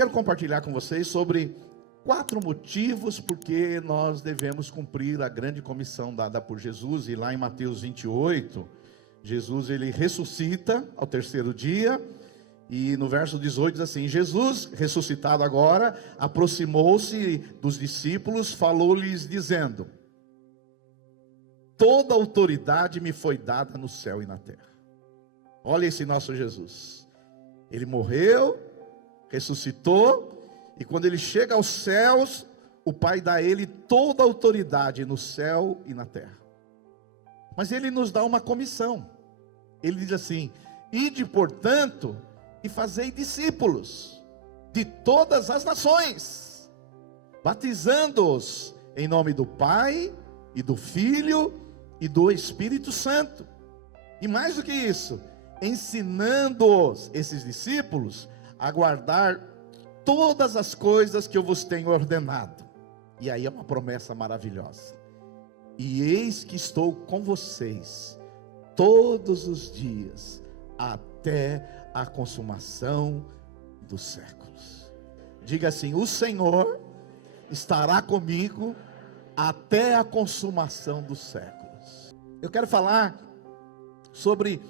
quero compartilhar com vocês sobre 4 motivos porque nós devemos cumprir a grande comissão dada por Jesus. E lá em Mateus 28, Jesus ele ressuscita ao 3º dia. E no verso 18 diz assim: Jesus, ressuscitado agora, aproximou-se dos discípulos, falou-lhes dizendo: toda autoridade me foi dada no céu e na terra. Olha esse nosso Jesus. Ele morreu, ressuscitou, e quando ele chega aos céus, o Pai dá a ele toda a autoridade no céu e na terra. Mas ele nos dá uma comissão. Ele diz assim: ide, portanto, e fazei discípulos de todas as nações, batizando-os em nome do Pai e do Filho e do Espírito Santo. E mais do que isso, ensinando-os, esses discípulos, a guardar todas as coisas que eu vos tenho ordenado. E aí é uma promessa maravilhosa: e eis que estou com vocês todos os dias, até a consumação dos séculos. Diga assim: o Senhor estará comigo até a consumação dos séculos. Eu quero falar sobre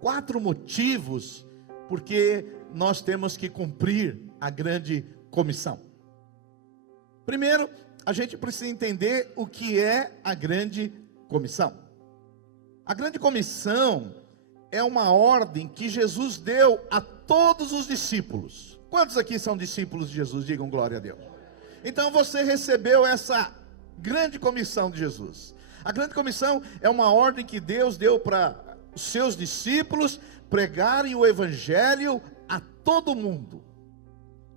4 motivos porque nós temos que cumprir a grande comissão. Primeiro, a gente precisa entender o que é a grande comissão. A grande comissão é uma ordem que Jesus deu a todos os discípulos. Quantos aqui são discípulos de Jesus? Digam glória a Deus. Então você recebeu essa grande comissão de Jesus. A grande comissão é uma ordem que Deus deu para os seus discípulos pregarem o evangelho a todo mundo.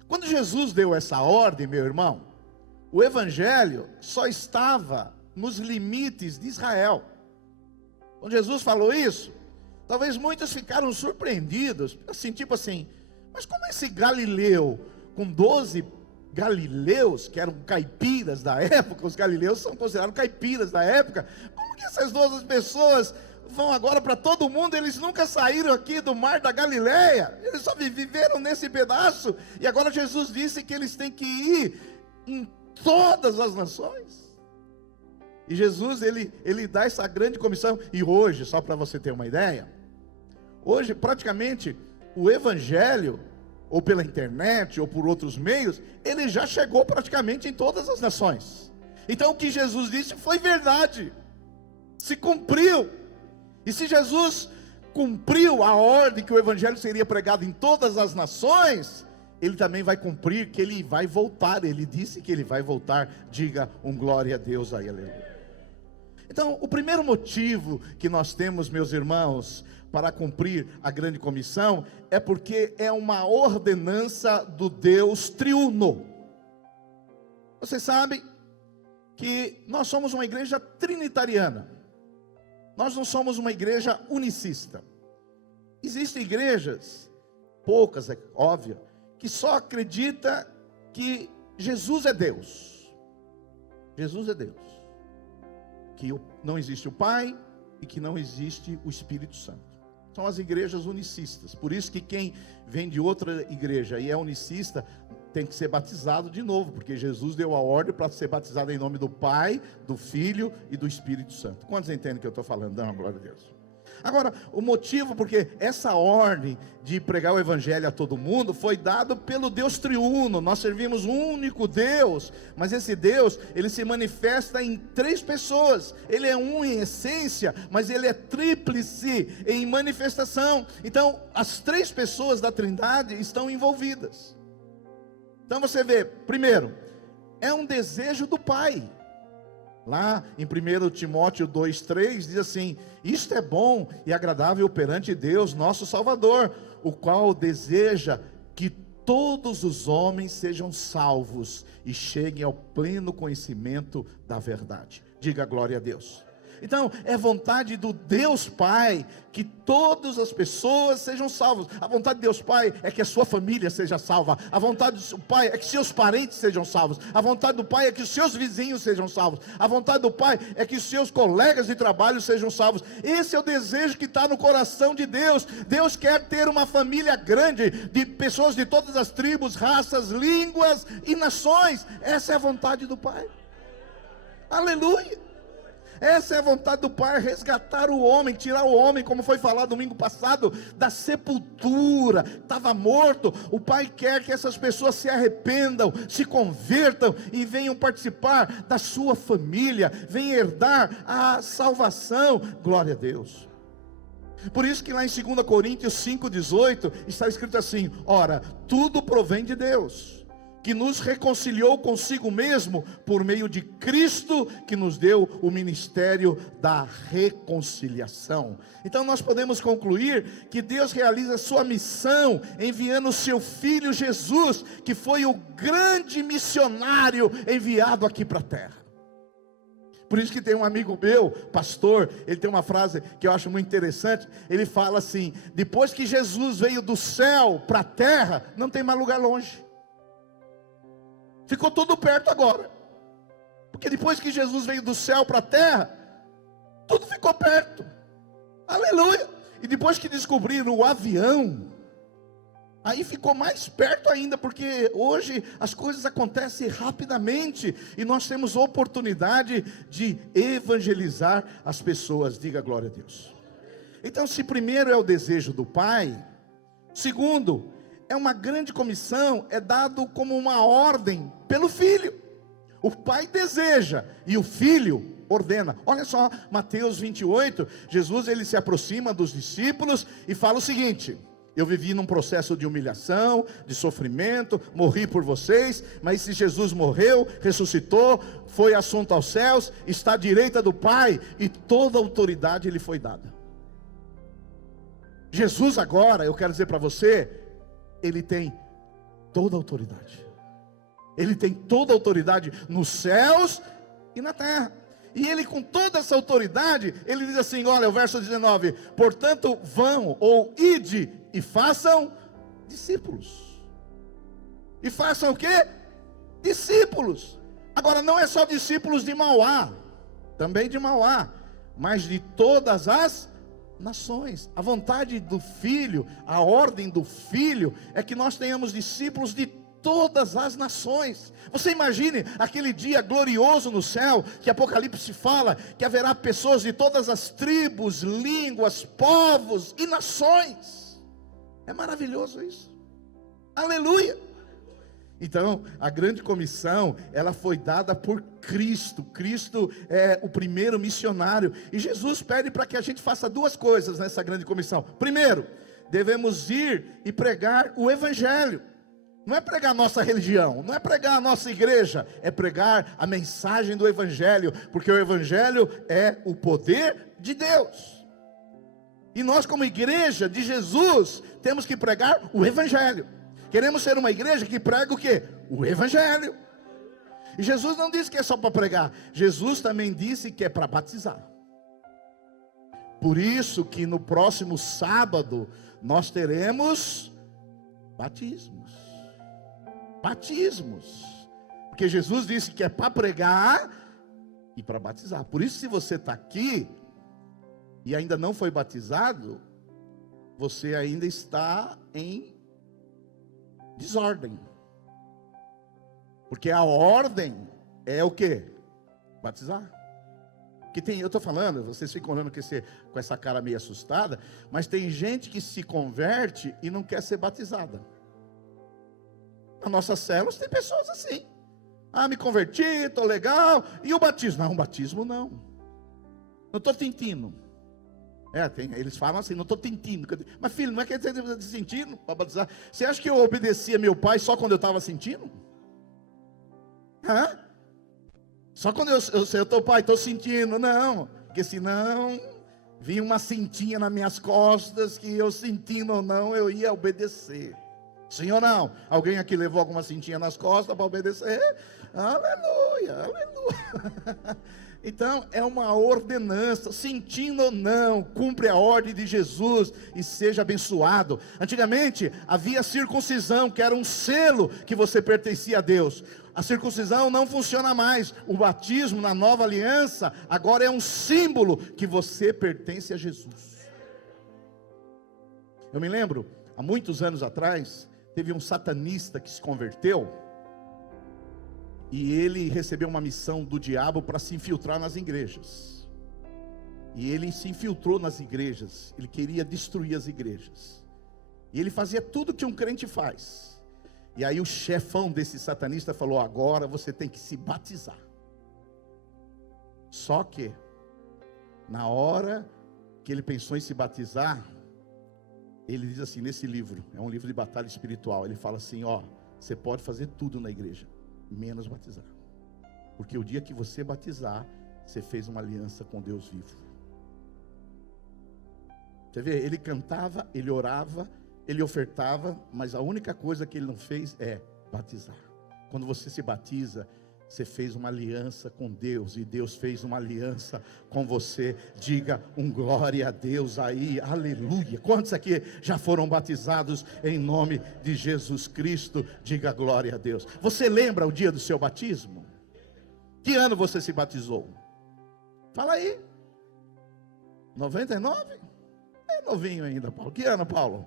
Quando Jesus deu essa ordem, meu irmão, o evangelho só estava nos limites de Israel. Quando Jesus falou isso, talvez muitos ficaram surpreendidos, assim, tipo assim: mas como esse Galileu, com 12 galileus, que eram caipiras da época, os galileus são considerados caipiras da época, como que essas 12 pessoas vão agora para todo mundo? Eles nunca saíram aqui do mar da Galileia, eles só viveram nesse pedaço, e agora Jesus disse que eles têm que ir em todas as nações. E Jesus, ele dá essa grande comissão. E hoje, só para você ter uma ideia, hoje praticamente o evangelho, ou pela internet, ou por outros meios, ele já chegou praticamente em todas as nações. Então o que Jesus disse foi verdade, se cumpriu. E se Jesus cumpriu a ordem que o evangelho seria pregado em todas as nações, ele também vai cumprir que ele vai voltar. Ele disse que ele vai voltar. Diga um glória a Deus aí, aleluia. Então, o primeiro motivo que nós temos, meus irmãos, para cumprir a grande comissão, é porque é uma ordenança do Deus triuno. Vocês sabem que nós somos uma igreja trinitariana. Nós não somos uma igreja unicista. Existem igrejas, poucas, é óbvio, que só acredita que Jesus é Deus. Jesus é Deus. Que não existe o Pai e que não existe o Espírito Santo. São as igrejas unicistas. Por isso que quem vem de outra igreja e é unicista tem que ser batizado de novo, porque Jesus deu a ordem para ser batizado em nome do Pai, do Filho e do Espírito Santo. Quantos entendem o que eu estou falando? Dá uma glória a Deus. Agora, o motivo porque essa ordem de pregar o evangelho a todo mundo foi dado pelo Deus triuno. Nós servimos um único Deus, mas esse Deus, ele se manifesta em 3 pessoas. Ele é um em essência, mas ele é tríplice em manifestação. Então, as 3 pessoas da Trindade estão envolvidas. Então você vê, primeiro, é um desejo do Pai. Lá em 1 Timóteo 2,3 diz assim: isto é bom e agradável perante Deus nosso Salvador, o qual deseja que todos os homens sejam salvos e cheguem ao pleno conhecimento da verdade. Diga glória a Deus. Então, é vontade do Deus Pai que todas as pessoas sejam salvas. A vontade de Deus Pai é que a sua família seja salva. A vontade do Pai é que seus parentes sejam salvos. A vontade do Pai é que os seus vizinhos sejam salvos. A vontade do Pai é que os seus colegas de trabalho sejam salvos. Esse é o desejo que está no coração de Deus. Deus quer ter uma família grande, de pessoas de todas as tribos, raças, línguas e nações. Essa é a vontade do Pai. Aleluia! Essa é a vontade do Pai, resgatar o homem, tirar o homem, como foi falado domingo passado, da sepultura, estava morto. O Pai quer que essas pessoas se arrependam, se convertam e venham participar da sua família, venham herdar a salvação. Glória a Deus. Por isso que lá em 2 Coríntios 5,18 está escrito assim: ora, tudo provém de Deus, que nos reconciliou consigo mesmo por meio de Cristo, que nos deu o ministério da reconciliação. Então nós podemos concluir que Deus realiza a sua missão enviando o seu Filho Jesus, que foi o grande missionário enviado aqui para a terra. Por isso que tem um amigo meu, pastor, ele tem uma frase que eu acho muito interessante. Ele fala assim: depois que Jesus veio do céu para a terra, não tem mais lugar longe. Ficou tudo perto agora. Porque depois que Jesus veio do céu para a terra, tudo ficou perto. Aleluia. E depois que descobriram o avião, aí ficou mais perto ainda, porque hoje as coisas acontecem rapidamente e nós temos oportunidade de evangelizar as pessoas. Diga glória a Deus. Então, se primeiro é o desejo do Pai, segundo, é uma grande comissão, é dado como uma ordem pelo Filho. O Pai deseja e o Filho ordena. Olha só, Mateus 28, Jesus ele se aproxima dos discípulos e fala o seguinte: eu vivi num processo de humilhação, de sofrimento, morri por vocês, mas se Jesus morreu, ressuscitou, foi assunto aos céus, está à direita do Pai, e toda a autoridade lhe foi dada. Jesus agora, eu quero dizer para você, ele tem toda a autoridade. Ele tem toda a autoridade nos céus e na terra. E ele, com toda essa autoridade, ele diz assim, olha o verso 19: portanto vão, ou ide, e façam discípulos. E façam o quê? Discípulos. Agora não é só discípulos de Mauá, também de Mauá, mas de todas as nações. A vontade do Filho, a ordem do Filho, é que nós tenhamos discípulos de todas as nações. Você imagine aquele dia glorioso no céu, que Apocalipse fala, que haverá pessoas de todas as tribos, línguas, povos e nações. É maravilhoso isso. Aleluia. Então, a grande comissão, ela foi dada por Cristo. Cristo é o primeiro missionário. E Jesus pede para que a gente faça duas coisas nessa grande comissão. Primeiro, devemos ir e pregar o Evangelho. Não é pregar a nossa religião, não é pregar a nossa igreja, é pregar a mensagem do Evangelho, porque o Evangelho é o poder de Deus. E nós, como igreja de Jesus, temos que pregar o Evangelho. Queremos ser uma igreja que prega o quê? O Evangelho. E Jesus não disse que é só para pregar, Jesus também disse que é para batizar. Por isso que no próximo sábado nós teremos batismos. Batismos. Porque Jesus disse que é para pregar e para batizar. Por isso, se você está aqui e ainda não foi batizado, você ainda está em desordem. Porque a ordem é o quê? Batizar. Que tem, eu estou falando, vocês ficam olhando com essa cara meio assustada, mas tem gente que se converte e não quer ser batizada. Nas nossas células tem pessoas assim. Ah, me converti, estou legal. E o batismo? Não, o batismo não. Não estou sentindo. Eles falam assim, não estou sentindo. Mas filho, não é que você sentindo para batizar? Você acha que eu obedecia meu pai só quando eu estava sentindo? Hã? Só quando eu estou, pai, estou sentindo. Não, porque senão vinha uma cintinha nas minhas costas, que eu sentindo ou não, eu ia obedecer. Sim ou não? Alguém aqui levou alguma cintinha nas costas para obedecer? Aleluia, aleluia. Então, é uma ordenança, sentindo ou não, cumpre a ordem de Jesus e seja abençoado. Antigamente, havia circuncisão, que era um selo que você pertencia a Deus. A circuncisão não funciona mais. O batismo na nova aliança, agora é um símbolo que você pertence a Jesus. Eu me lembro, há muitos anos atrás, teve um satanista que se converteu, e ele recebeu uma missão do diabo para se infiltrar nas igrejas. E ele se infiltrou nas igrejas. Ele queria destruir as igrejas. E ele fazia tudo que um crente faz. E aí o chefão desse satanista falou: agora você tem que se batizar. Só que, na hora que ele pensou em se batizar, ele diz assim nesse livro, é um livro de batalha espiritual, ele fala assim: ó, você pode fazer tudo na igreja, menos batizar, porque o dia que você batizar, você fez uma aliança com Deus vivo. Você vê, ele cantava, ele orava, ele ofertava, mas a única coisa que ele não fez é batizar. Quando você se batiza, você fez uma aliança com Deus, e Deus fez uma aliança com você. Diga um glória a Deus aí, aleluia. Quantos aqui já foram batizados em nome de Jesus Cristo? Diga glória a Deus. Você lembra o dia do seu batismo? Que ano você se batizou? Fala aí. 99? É novinho ainda, Paulo. Que ano, Paulo?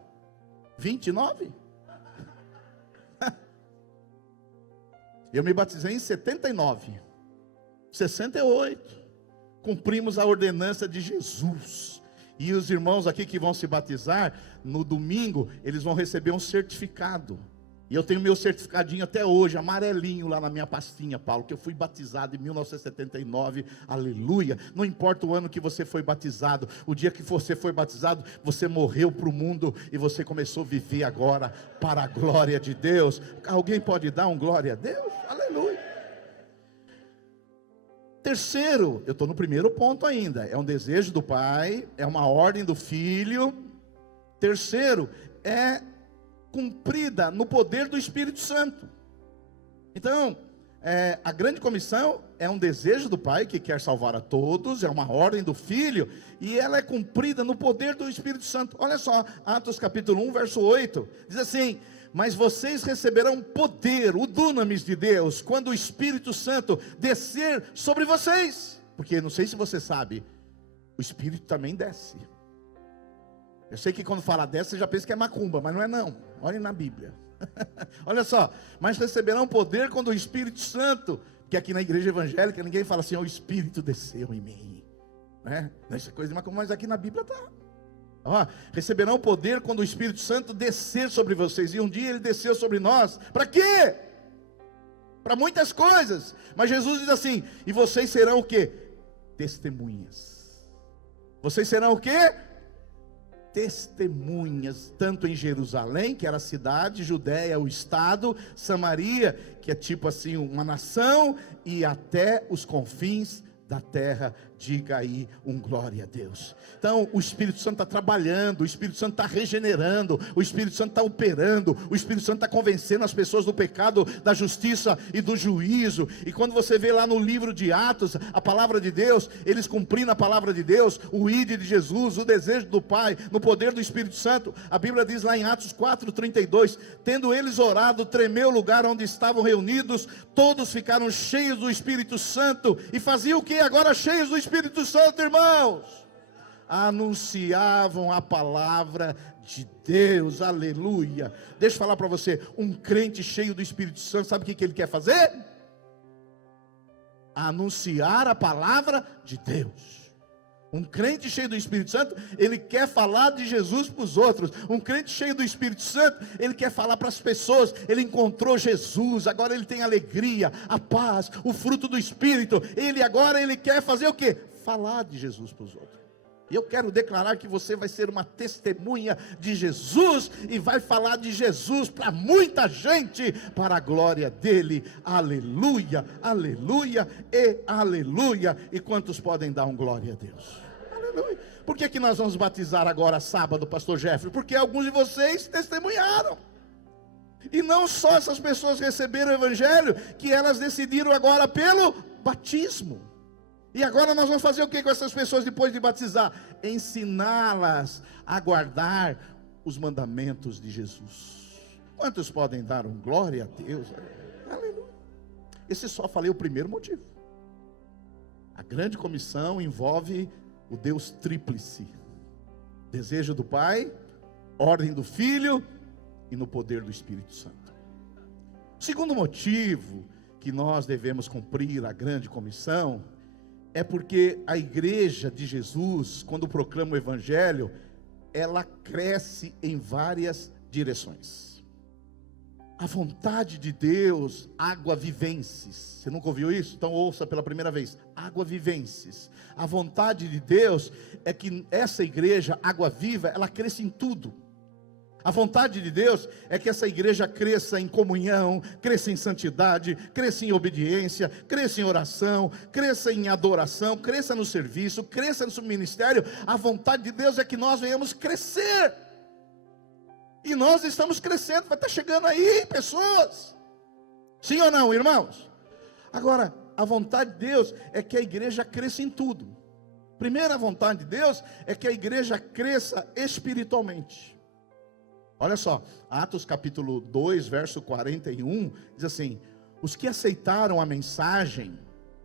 29? Eu me batizei em 79, 68, cumprimos a ordenança de Jesus. E os irmãos aqui que vão se batizar, no domingo, eles vão receber um certificado. E eu tenho meu certificadinho até hoje, amarelinho lá na minha pastinha, Paulo, que eu fui batizado em 1979, aleluia. Não importa o ano que você foi batizado, o dia que você foi batizado, você morreu para o mundo e você começou a viver agora para a glória de Deus. Alguém pode dar um glória a Deus? Aleluia. Terceiro, eu estou no primeiro ponto ainda, é um desejo do Pai, é uma ordem do Filho. Terceiro, é cumprida no poder do Espírito Santo. Então, a grande comissão é um desejo do Pai que quer salvar a todos, é uma ordem do Filho, e ela é cumprida no poder do Espírito Santo. Olha só, Atos capítulo 1, verso 8, diz assim: mas vocês receberão poder, o dunamis de Deus, quando o Espírito Santo descer sobre vocês. Porque não sei se você sabe, o Espírito também desce. Eu sei que quando fala desce, você já pensa que é macumba, mas não é não. Olhem na Bíblia. Olha só, mas receberão poder quando o Espírito Santo, que aqui na igreja evangélica ninguém fala assim: o Espírito desceu em mim, né? Essa coisa de macumba, mas aqui na Bíblia está. Ó, receberão poder quando o Espírito Santo descer sobre vocês. E um dia ele desceu sobre nós. Para quê? Para muitas coisas. Mas Jesus diz assim: e vocês serão o quê? Testemunhas. Vocês serão o quê? Testemunhas, tanto em Jerusalém, que era a cidade, Judéia, o estado, Samaria, que é tipo assim uma nação, e até os confins da terra. Diga aí um glória a Deus. Então o Espírito Santo está trabalhando, o Espírito Santo está regenerando, o Espírito Santo está operando, o Espírito Santo está convencendo as pessoas do pecado, da justiça e do juízo. E quando você vê lá no livro de Atos, a palavra de Deus, eles cumprindo a palavra de Deus, o ide de Jesus, o desejo do Pai, no poder do Espírito Santo. A Bíblia diz lá em Atos 4:32, tendo eles orado, tremeu o lugar onde estavam reunidos, todos ficaram cheios do Espírito Santo. E faziam o que agora cheios do Espírito Santo, irmãos? Anunciavam a palavra de Deus, aleluia. Deixa eu falar para você, um crente cheio do Espírito Santo, sabe o que ele quer fazer? Anunciar a palavra de Deus. Um crente cheio do Espírito Santo, ele quer falar de Jesus para os outros. Um crente cheio do Espírito Santo, ele quer falar para as pessoas, ele encontrou Jesus, agora ele tem alegria, a paz, o fruto do Espírito. Ele quer fazer o quê? Falar de Jesus para os outros. E eu quero declarar que você vai ser uma testemunha de Jesus, e vai falar de Jesus para muita gente, para a glória dele. Aleluia, aleluia e aleluia. E quantos podem dar um glória a Deus? Aleluia. Por que nós vamos batizar agora sábado, pastor Jeffrey? Porque alguns de vocês testemunharam. E não só essas pessoas receberam o evangelho, que elas decidiram agora pelo batismo. E agora nós vamos fazer o que com essas pessoas depois de batizar? Ensiná-las a guardar os mandamentos de Jesus. Quantos podem dar um glória a Deus? Aleluia. Esse só falei o primeiro motivo. A grande comissão envolve o Deus tríplice: desejo do Pai, ordem do Filho e no poder do Espírito Santo. O segundo motivo que nós devemos cumprir a grande comissão é porque a igreja de Jesus, quando proclama o evangelho, ela cresce em várias direções. A vontade de Deus, água vivenses. Você nunca ouviu isso? Então ouça pela primeira vez. Água vivenses. A vontade de Deus é que essa igreja, água viva, ela cresça em tudo. A vontade de Deus é que essa igreja cresça em comunhão, cresça em santidade, cresça em obediência, cresça em oração, cresça em adoração, cresça no serviço, cresça no seu ministério. A vontade de Deus é que nós venhamos crescer. E nós estamos crescendo, vai estar chegando aí pessoas. Sim ou não, irmãos? Agora, a vontade de Deus é que a igreja cresça em tudo. Primeira vontade de Deus é que a igreja cresça espiritualmente. Olha só, Atos capítulo 2, verso 41, diz assim: os que aceitaram a mensagem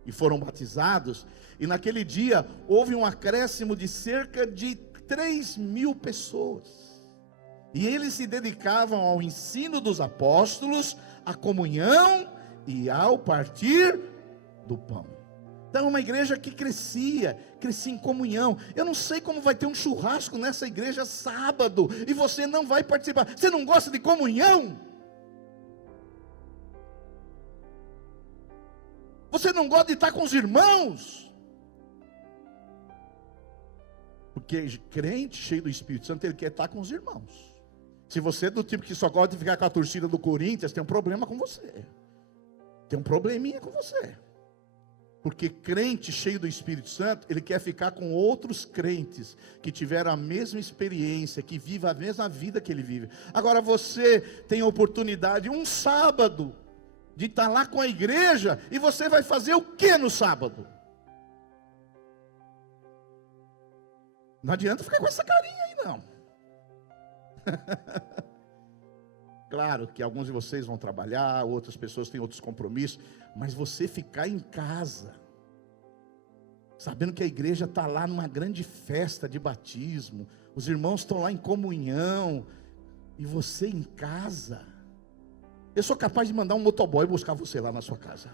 e foram batizados, e naquele dia houve um acréscimo de cerca de 3.000 pessoas. E eles se dedicavam ao ensino dos apóstolos, à comunhão e ao partir do pão. Então uma igreja que crescia em comunhão. Eu não sei como vai ter um churrasco nessa igreja sábado e você não vai participar. Você não gosta de comunhão? Você não gosta de estar com os irmãos? Porque crente cheio do Espírito Santo, ele quer estar com os irmãos. Se você é do tipo que só gosta de ficar com a torcida do Corinthians, tem um problema com você. Tem um probleminha com você. Porque crente cheio do Espírito Santo, ele quer ficar com outros crentes que tiveram a mesma experiência, que vivem a mesma vida que ele vive. Agora você tem a oportunidade, um sábado, de estar lá com a igreja, e você vai fazer o que no sábado? Não adianta ficar com essa carinha aí não. Claro que alguns de vocês vão trabalhar, outras pessoas têm outros compromissos, mas você ficar em casa, sabendo que a igreja está lá numa grande festa de batismo, os irmãos estão lá em comunhão, e você em casa, eu sou capaz de mandar um motoboy buscar você lá na sua casa.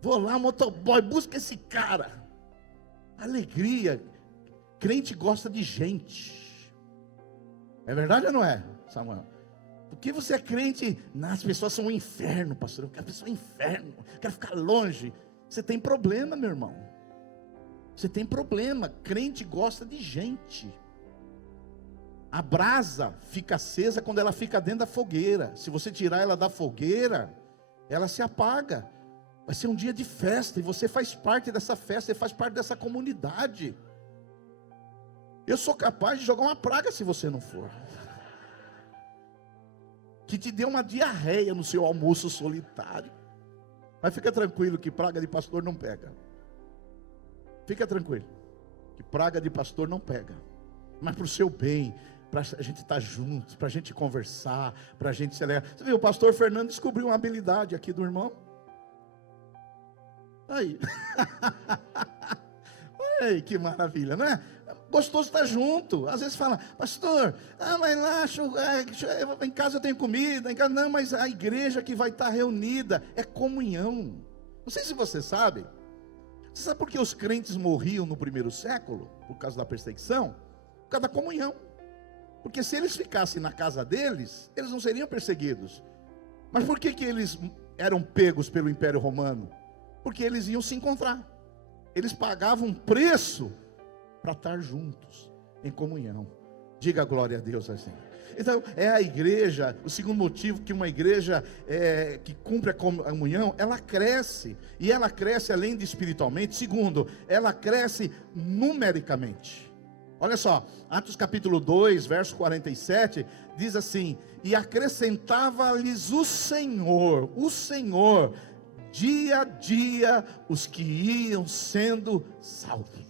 Vou lá, motoboy, busca esse cara. Alegria. Crente gosta de gente. É verdade ou não é, Samuel? Porque você é crente, as pessoas são um inferno, pastor. Eu quero a pessoa inferno, eu quero ficar longe. Você tem problema, meu irmão. Você tem problema. Crente gosta de gente. A brasa fica acesa quando ela fica dentro da fogueira. Se você tirar ela da fogueira, ela se apaga. Vai ser um dia de festa, e você faz parte dessa festa, você faz parte dessa comunidade. Eu sou capaz de jogar uma praga se você não for. Que te dê uma diarreia no seu almoço solitário. Mas fica tranquilo que praga de pastor não pega. Fica tranquilo que praga de pastor não pega. Mas para o seu bem, para a gente estar juntos, para a gente conversar, para a gente se alegrar. Você viu, o pastor Fernando descobriu uma habilidade aqui do irmão. Aí. Ei, que maravilha, não é? Gostoso estar junto. Às vezes fala, pastor, mas lá em casa eu tenho comida, em casa não, mas a igreja que vai estar reunida é comunhão. Não sei se você sabe. Você sabe por que os crentes morriam no primeiro século? Por causa da perseguição? Por causa da comunhão. Porque se eles ficassem na casa deles, eles não seriam perseguidos. Mas por que eles eram pegos pelo Império Romano? Porque eles iam se encontrar. Eles pagavam um preço para estar juntos, em comunhão. Diga glória a Deus assim. Então, é a igreja, o segundo motivo que uma igreja que cumpre a comunhão, ela cresce. E ela cresce além de espiritualmente. Segundo, ela cresce numericamente. Olha só, Atos capítulo 2, verso 47, diz assim: e acrescentava-lhes o Senhor, dia a dia, os que iam sendo salvos.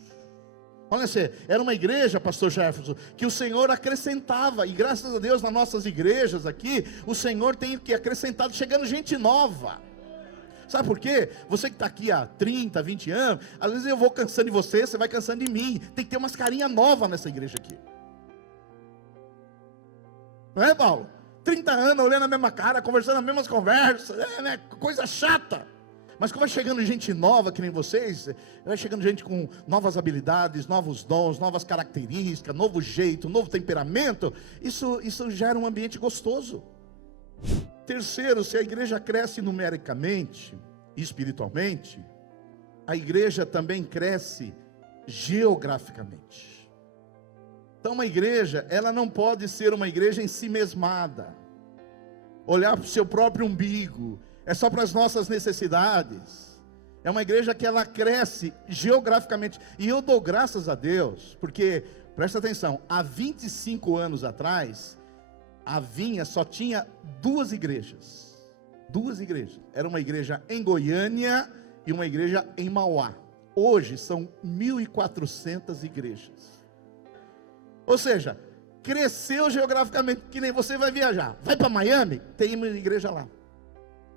Olha só, era uma igreja, pastor Jefferson, que o Senhor acrescentava, e graças a Deus nas nossas igrejas aqui, o Senhor tem que acrescentado, chegando gente nova. Sabe por quê? Você que está aqui há 30, 20 anos, às vezes eu vou cansando de você, você vai cansando de mim. Tem que ter umas carinhas novas nessa igreja aqui. Não é, Paulo? 30 anos olhando a mesma cara, conversando as mesmas conversas, né? Coisa chata. Mas quando vai chegando gente nova, que nem vocês, vai chegando gente com novas habilidades, novos dons, novas características, novo jeito, novo temperamento, isso gera um ambiente gostoso. Terceiro, se a igreja cresce numericamente e espiritualmente, a igreja também cresce geograficamente. Então uma igreja, ela não pode ser uma igreja em si mesmada, olhar para o seu próprio umbigo, é só para as nossas necessidades. É uma igreja que ela cresce geograficamente. E eu dou graças a Deus, porque, presta atenção, há 25 anos atrás, a Vinha só tinha duas igrejas. Era uma igreja em Goiânia e uma igreja em Mauá. Hoje são 1.400 igrejas. Ou seja, cresceu geograficamente, que nem você vai viajar. Vai para Miami, tem uma igreja lá.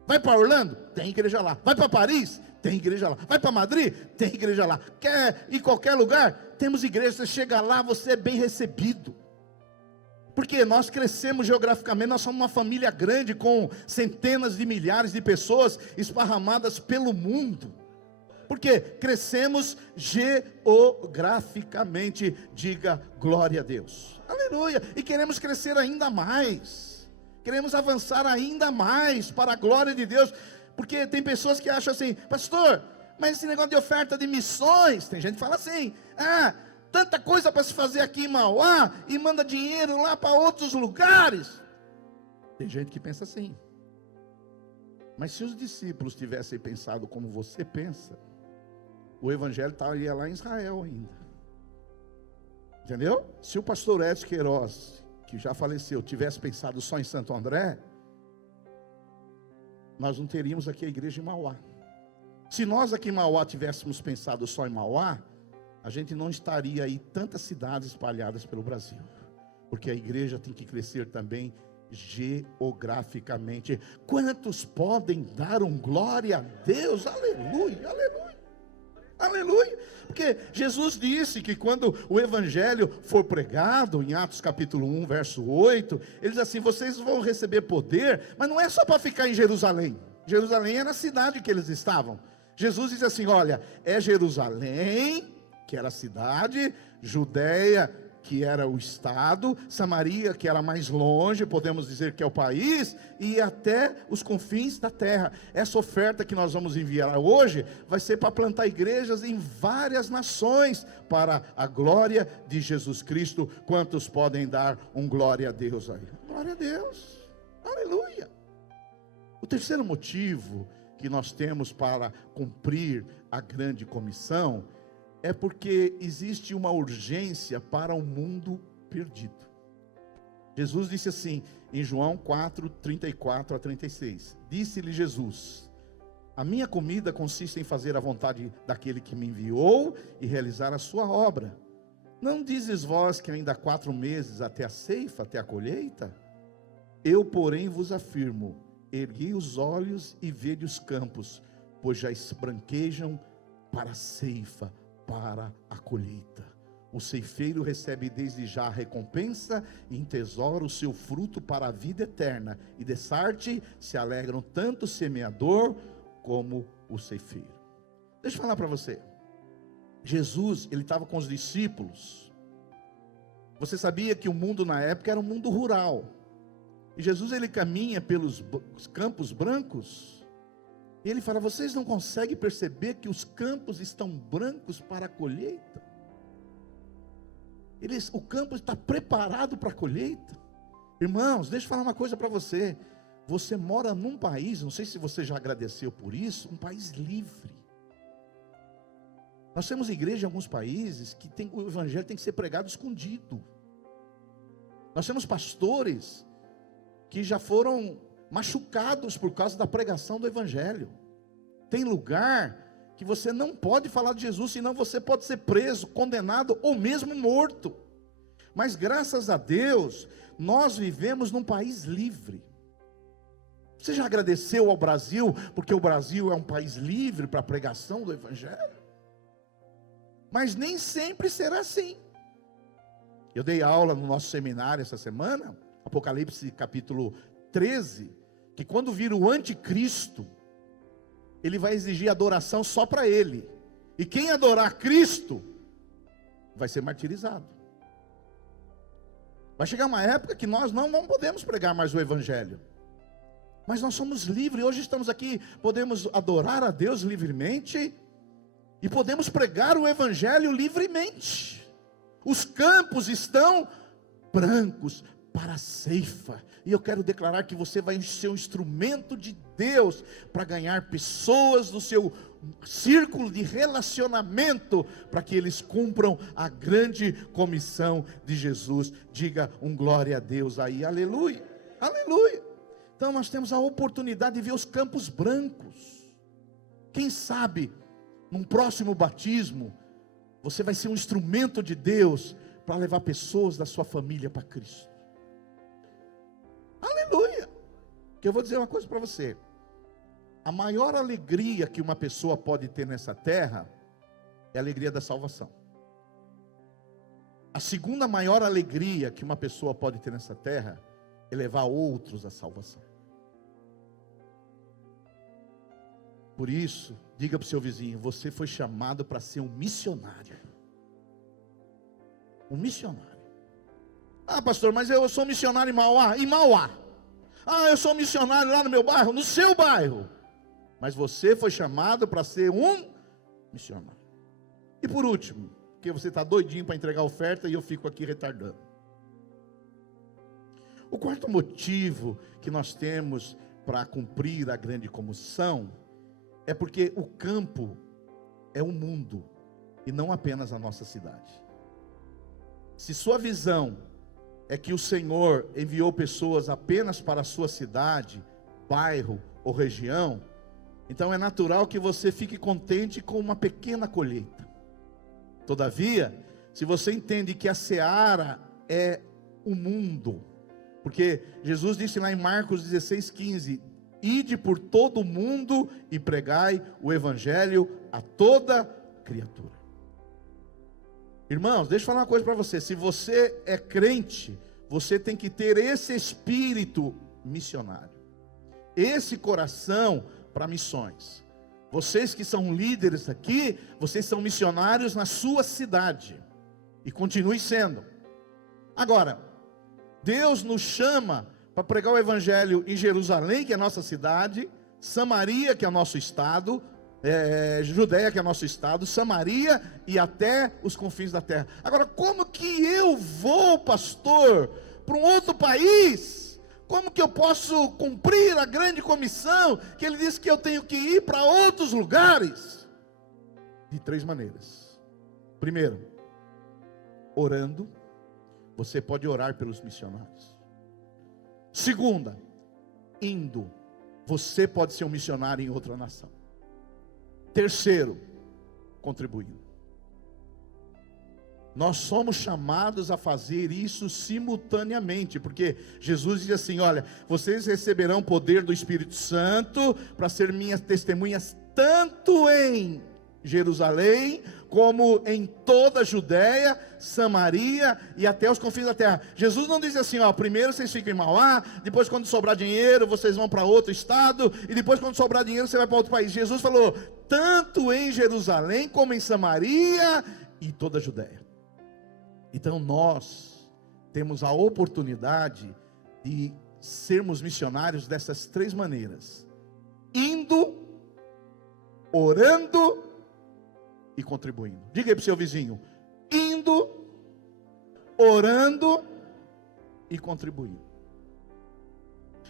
Vai para Orlando? Tem igreja lá. Vai para Paris? Tem igreja lá. Vai para Madrid? Tem igreja lá. Quer ir em qualquer lugar? Temos igreja. Você chega lá, você é bem recebido. Porque nós crescemos geograficamente, nós somos uma família grande com centenas de milhares de pessoas esparramadas pelo mundo. Porque crescemos geograficamente. Diga glória a Deus. Aleluia. E queremos crescer ainda mais. Queremos avançar ainda mais para a glória de Deus. Porque tem pessoas que acham assim: pastor, mas esse negócio de oferta de missões, tem gente que fala assim: tanta coisa para se fazer aqui em Mauá, e manda dinheiro lá para outros lugares. Tem gente que pensa assim. Mas se os discípulos tivessem pensado como você pensa, o evangelho estaria lá em Israel ainda. Entendeu? Se o pastor Edson Queiroz, que já faleceu, tivesse pensado só em Santo André, nós não teríamos aqui a igreja em Mauá. Se nós aqui em Mauá tivéssemos pensado só em Mauá, a gente não estaria aí tantas cidades espalhadas pelo Brasil. Porque a igreja tem que crescer também geograficamente. Quantos podem dar um glória a Deus? Aleluia, aleluia, aleluia. Porque Jesus disse que quando o evangelho for pregado, em Atos capítulo 1, verso 8, ele diz assim: vocês vão receber poder, mas não é só para ficar em Jerusalém. Jerusalém era a cidade que eles estavam. Jesus diz assim: olha, é Jerusalém, que era a cidade, Judeia, que era o estado, Samaria, que era mais longe, podemos dizer que é o país, e até os confins da terra. Essa oferta que nós vamos enviar hoje, vai ser para plantar igrejas em várias nações, para a glória de Jesus Cristo. Quantos podem dar um glória a Deus aí? Glória a Deus, aleluia. O terceiro motivo que nós temos para cumprir a grande comissão, é porque existe uma urgência para o mundo perdido. Jesus disse assim, em João 4, 34 a 36, disse-lhe Jesus: a minha comida consiste em fazer a vontade daquele que me enviou e realizar a sua obra. Não dizes vós que ainda há 4 meses até a ceifa, até a colheita? Eu, porém, vos afirmo, ergui os olhos e vede os campos, pois já esbranquejam para a ceifa, para a colheita. O ceifeiro recebe desde já a recompensa e entesoura o seu fruto para a vida eterna, e de sorte se alegram tanto o semeador como o ceifeiro. Deixa eu falar para você. Jesus, ele estava com os discípulos. Você sabia que o mundo na época era um mundo rural, e Jesus, ele caminha pelos campos brancos, e ele fala: vocês não conseguem perceber que os campos estão brancos para a colheita? O campo está preparado para a colheita. Irmãos, deixa eu falar uma coisa para você. Você mora num país, não sei se você já agradeceu por isso, um país livre. Nós temos igreja em alguns países que o evangelho tem que ser pregado escondido. Nós temos pastores que já foram machucados por causa da pregação do evangelho. Tem lugar que você não pode falar de Jesus, senão você pode ser preso, condenado ou mesmo morto. Mas graças a Deus, nós vivemos num país livre. Você já agradeceu ao Brasil, porque o Brasil é um país livre para a pregação do evangelho? Mas nem sempre será assim. Eu dei aula no nosso seminário essa semana, Apocalipse capítulo 13, que quando vir o anticristo, ele vai exigir adoração só para ele. E quem adorar Cristo, vai ser martirizado. Vai chegar uma época que nós não podemos pregar mais o evangelho. Mas nós somos livres, hoje estamos aqui, podemos adorar a Deus livremente, e podemos pregar o evangelho livremente. Os campos estão brancos para a ceifa, e eu quero declarar que você vai ser um instrumento de Deus, para ganhar pessoas do seu círculo de relacionamento, para que eles cumpram a grande comissão de Jesus. Diga um glória a Deus aí, aleluia, aleluia. Então nós temos a oportunidade de ver os campos brancos. Quem sabe, num próximo batismo, você vai ser um instrumento de Deus, para levar pessoas da sua família para Cristo. Aleluia. Que eu vou dizer uma coisa para você. A maior alegria que uma pessoa pode ter nessa terra, é a alegria da salvação. A segunda maior alegria que uma pessoa pode ter nessa terra, é levar outros à salvação. Por isso, diga para o seu vizinho, você foi chamado para ser um missionário. Um missionário. Ah, pastor, mas eu sou missionário em Mauá. Em Mauá. Ah, eu sou missionário lá no meu bairro, no seu bairro. Mas você foi chamado para ser um missionário. E por último, porque você está doidinho para entregar a oferta e eu fico aqui retardando. O quarto motivo que nós temos para cumprir a grande comissão, é porque o campo é o mundo, e não apenas a nossa cidade. Se sua visão é que o Senhor enviou pessoas apenas para a sua cidade, bairro ou região, então é natural que você fique contente com uma pequena colheita. Todavia, se você entende que a seara é o mundo, porque Jesus disse lá em Marcos 16:15, ide por todo o mundo e pregai o evangelho a toda criatura. Irmãos, deixa eu falar uma coisa para você. Se você é crente, você tem que ter esse espírito missionário, esse coração para missões. Vocês que são líderes aqui, vocês são missionários na sua cidade, e continue sendo. Agora, Deus nos chama para pregar o evangelho em Jerusalém, que é a nossa cidade, Samaria, que é o nosso estado, Judeia, que é nosso estado, Samaria e até os confins da terra. Agora, como que eu vou, pastor, para um outro país? Como que eu posso cumprir a grande comissão, que ele disse que eu tenho que ir para outros lugares? De 3 maneiras. Primeiro, orando. Você pode orar pelos missionários. Segunda, indo. Você pode ser um missionário em outra nação. Terceiro, contribuindo. Nós somos chamados a fazer isso simultaneamente, porque Jesus diz assim, olha, vocês receberão poder do Espírito Santo, para ser minhas testemunhas, tanto em Jerusalém, como em toda a Judéia, Samaria e até os confins da terra. Jesus não diz assim, ó, primeiro vocês ficam em Mauá, depois quando sobrar dinheiro, vocês vão para outro estado, e depois quando sobrar dinheiro, você vai para outro país. Jesus falou, tanto em Jerusalém, como em Samaria e toda a Judéia. Então nós temos a oportunidade de sermos missionários dessas 3 maneiras: indo, orando e contribuindo. Diga aí para o seu vizinho, indo, orando e contribuindo.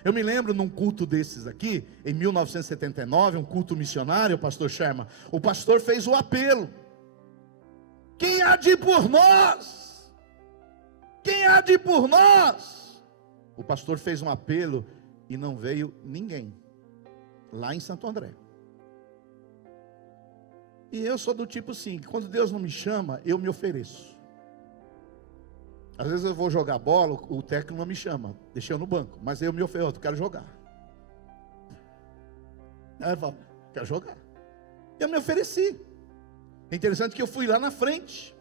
Eu me lembro num culto desses aqui, em 1979, um culto missionário, o pastor Sherman, o pastor fez o apelo, Quem há de ir por nós? Quem há de ir por nós? O pastor fez um apelo e não veio ninguém, lá em Santo André. E eu sou do tipo assim, que quando Deus não me chama, eu me ofereço. Às vezes eu vou jogar bola, o técnico não me chama, deixei eu no banco, mas eu me ofereço, eu quero jogar. Aí ele fala, quero jogar. Eu me ofereci. É interessante que eu fui lá na frente.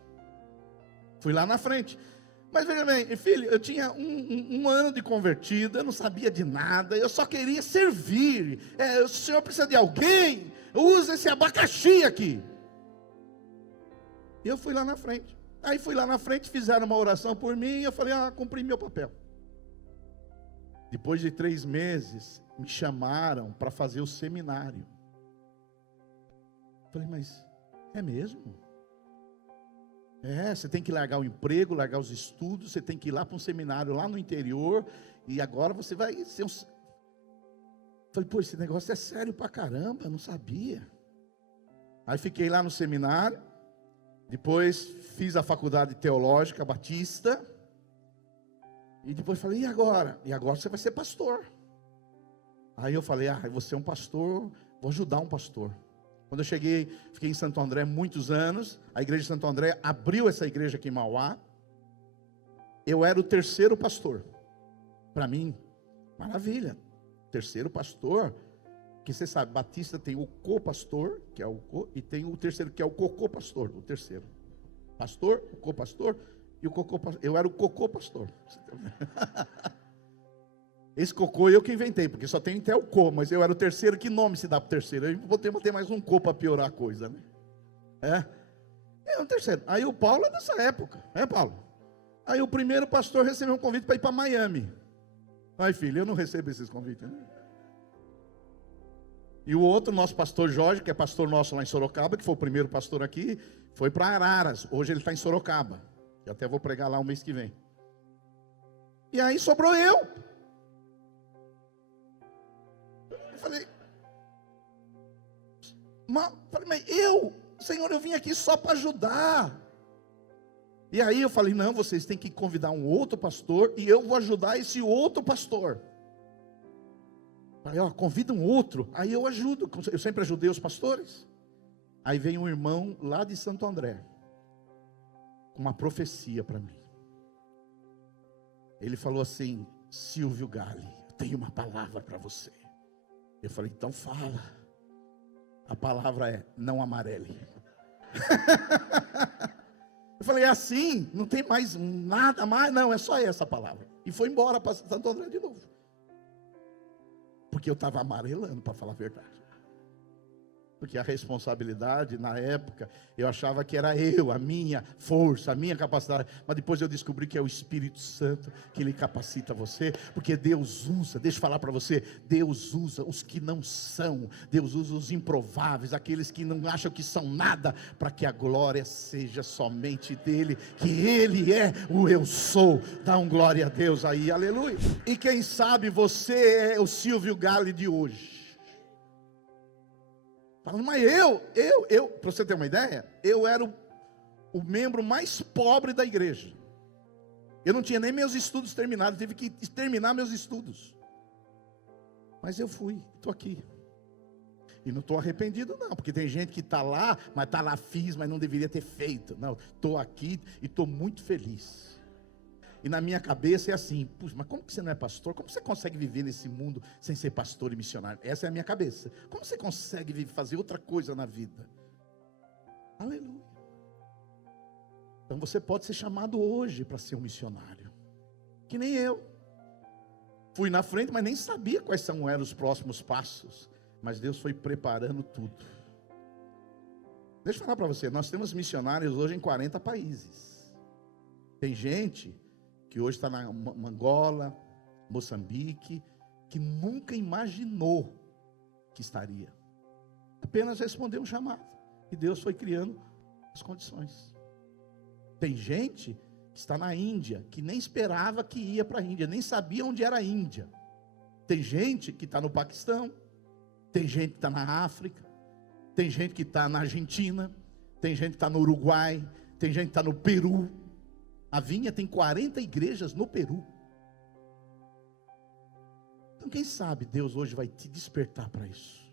Mas veja bem, filho, eu tinha um ano de convertido, eu não sabia de nada, eu só queria servir. Se o senhor precisa de alguém, usa esse abacaxi aqui. E eu fui lá na frente. Aí fui lá na frente, fizeram uma oração por mim, e eu falei, cumpri meu papel. Depois de 3 meses, me chamaram para fazer o seminário. Eu falei, mas é mesmo? Você tem que largar o emprego, largar os estudos, você tem que ir lá para um seminário lá no interior, e agora você vai ser um... Falei, esse negócio é sério pra caramba, não sabia. Aí fiquei lá no seminário, depois fiz a faculdade teológica batista, e depois falei, e agora? E agora você vai ser pastor. Aí eu falei, você é um pastor, vou ajudar um pastor. Quando eu cheguei, fiquei em Santo André muitos anos, a igreja de Santo André abriu essa igreja aqui em Mauá, eu era o 3º pastor. Para mim, maravilha, 3º pastor, que você sabe, batista tem o co-pastor, que é e tem o 3º, que é o cocô-pastor, o 3º. Pastor, o co-pastor e o cocô-pastor. Eu era o cocô-pastor. Esse cocô eu que inventei, porque só tem até o co, mas eu era o 3º, que nome se dá para o 3º? Eu vou ter mais um co para piorar a coisa, né? É o 3º. Aí o Paulo é dessa época, Paulo? Aí o primeiro pastor recebeu um convite para ir para Miami. Ai, filho, eu não recebo esses convites, né? E o outro, nosso pastor Jorge, que é pastor nosso lá em Sorocaba, que foi o primeiro pastor aqui, foi para Araras. Hoje ele está em Sorocaba. Eu até vou pregar lá o mês que vem. E aí sobrou eu. Eu falei, mas Senhor, eu vim aqui só para ajudar. E aí eu falei, não, vocês têm que convidar um outro pastor, e eu vou ajudar esse outro pastor. Falei, convida um outro, aí eu ajudo, eu sempre ajudei os pastores. Aí vem um irmão lá de Santo André, com uma profecia para mim. Ele falou assim, Silvio Galli, eu tenho uma palavra para você. Eu falei, então fala. A palavra é, não amarele. Eu falei, assim, não tem mais nada mais, não, é só essa palavra. E foi embora para Santo André de novo. Porque eu estava amarelando, para falar a verdade. Porque a responsabilidade, na época, eu achava que era eu, a minha força, a minha capacidade. Mas depois eu descobri que é o Espírito Santo que lhe capacita você. Porque Deus usa, deixa eu falar para você, Deus usa os que não são. Deus usa os improváveis, aqueles que não acham que são nada, para que a glória seja somente dele. Que ele é o eu sou. Dá um glória a Deus aí, aleluia. E quem sabe você é o Silvio Galli de hoje. Mas para você ter uma ideia, eu era o membro mais pobre da igreja. Eu não tinha nem meus estudos terminados, tive que terminar meus estudos. Mas eu fui, estou aqui. E não estou arrependido não, porque tem gente que está lá, fiz, mas não deveria ter feito. Não, estou aqui e estou muito feliz. E na minha cabeça é assim, puxa, mas como que você não é pastor? Como você consegue viver nesse mundo sem ser pastor e missionário? Essa é a minha cabeça. Como você consegue fazer outra coisa na vida? Aleluia. Então você pode ser chamado hoje para ser um missionário. Que nem eu. Fui na frente, mas nem sabia quais eram os próximos passos. Mas Deus foi preparando tudo. Deixa eu falar para você, nós temos missionários hoje em 40 países. Tem gente que hoje está na Angola, Moçambique, que nunca imaginou que estaria. Apenas respondeu um chamado. E Deus foi criando as condições. Tem gente que está na Índia, que nem esperava que ia para a Índia, nem sabia onde era a Índia. Tem gente que está no Paquistão, tem gente que está na África, tem gente que está na Argentina, tem gente que está no Uruguai, Tem gente que está no Peru. A Vinha tem 40 igrejas no Peru. Então quem sabe Deus hoje vai te despertar para isso.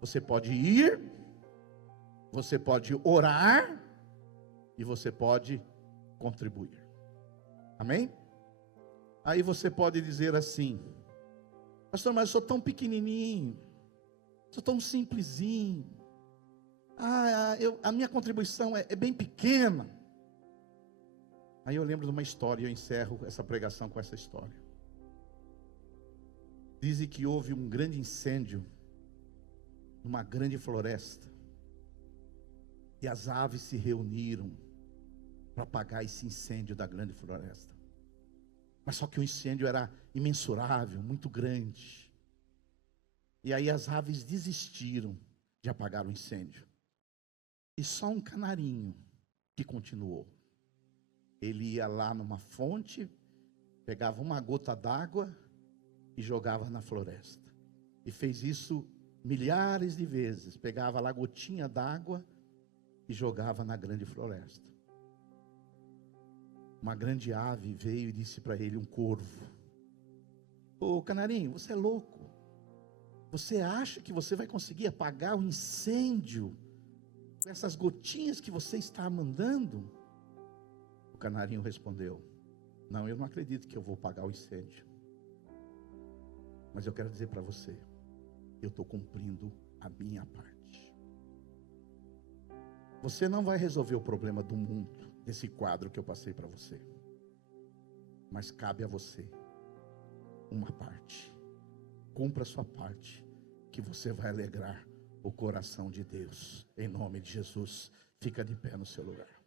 Você pode ir, você pode orar e você pode contribuir. Amém? Aí você pode dizer assim: pastor, mas eu sou tão pequenininho, sou tão simplesinho, a minha contribuição é bem pequena. Aí eu lembro de uma história, e eu encerro essa pregação com essa história. Dizem que houve um grande incêndio numa grande floresta, e as aves se reuniram para apagar esse incêndio da grande floresta. Mas só que o incêndio era imensurável, muito grande. E aí as aves desistiram de apagar o incêndio. E só um canarinho que continuou. Ele ia lá numa fonte, pegava uma gota d'água e jogava na floresta. E fez isso milhares de vezes. Pegava lá gotinha d'água e jogava na grande floresta. Uma grande ave veio e disse para ele, um corvo: ô canarinho, você é louco? Você acha que você vai conseguir apagar o incêndio com essas gotinhas que você está mandando? O canarinho respondeu: não, eu não acredito que eu vou apagar o incêndio. Mas eu quero dizer para você, eu estou cumprindo a minha parte. Você não vai resolver o problema do mundo, desse quadro que eu passei para você. Mas cabe a você uma parte. Cumpra a sua parte, que você vai alegrar o coração de Deus. Em nome de Jesus, fica de pé no seu lugar.